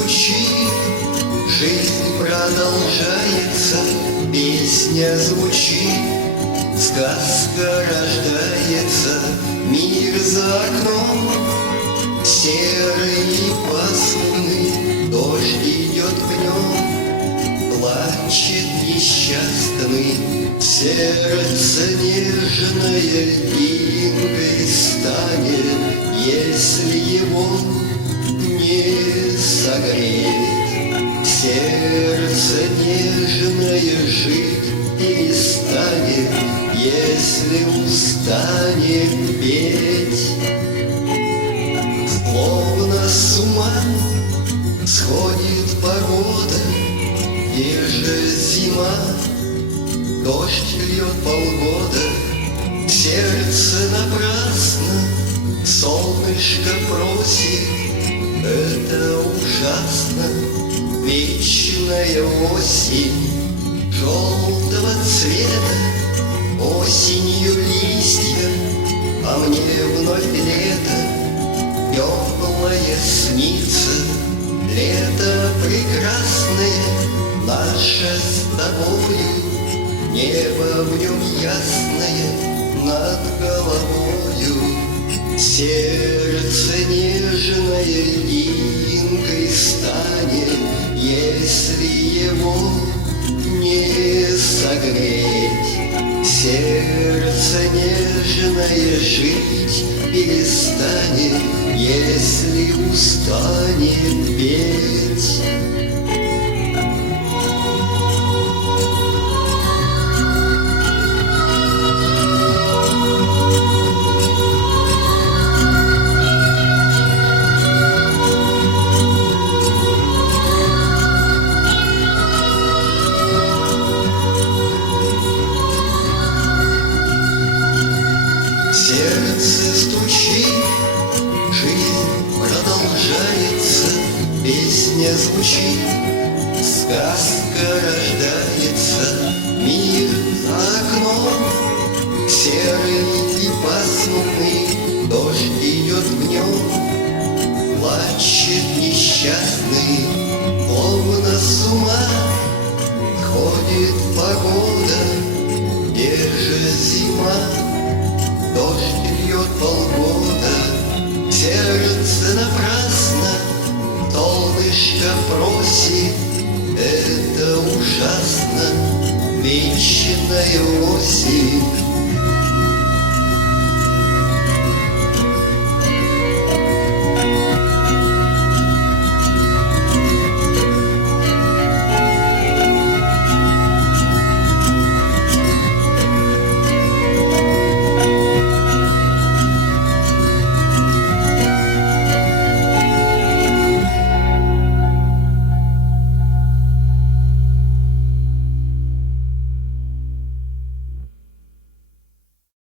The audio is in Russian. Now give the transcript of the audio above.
стучит, жизнь продолжается, песня звучит, сказка рождается, мир за окном серый и пасмурный, дождь идет в нем, плачет несчастный, сердце нежное льдинкой станет, если его не согреть. Сердце нежное жить перестанет, если устанет петь. Словно с ума сходит погода, где же зима, дождь льет полгода, сердце напрасно солнышко просит. Это ужасно, вечная осень желтого цвета, осенью листья, а мне вновь лето теплое снится. Лето прекрасное наше с тобою, небо в нем ясное над головою. Сердце нежное льдинкой станет, если его не согреть. Сердце нежное жить перестанет, если устанет петь. Сердце стучит, жизнь продолжается, песня звучит, сказка рождается, мир за окном серый и пасмурный, дождь идет в нем, плачет несчастный, словно с ума сходит погода, где же зима, дождь льет полгода, сердце напрасно солнышко просит. Это ужасно, вечная осень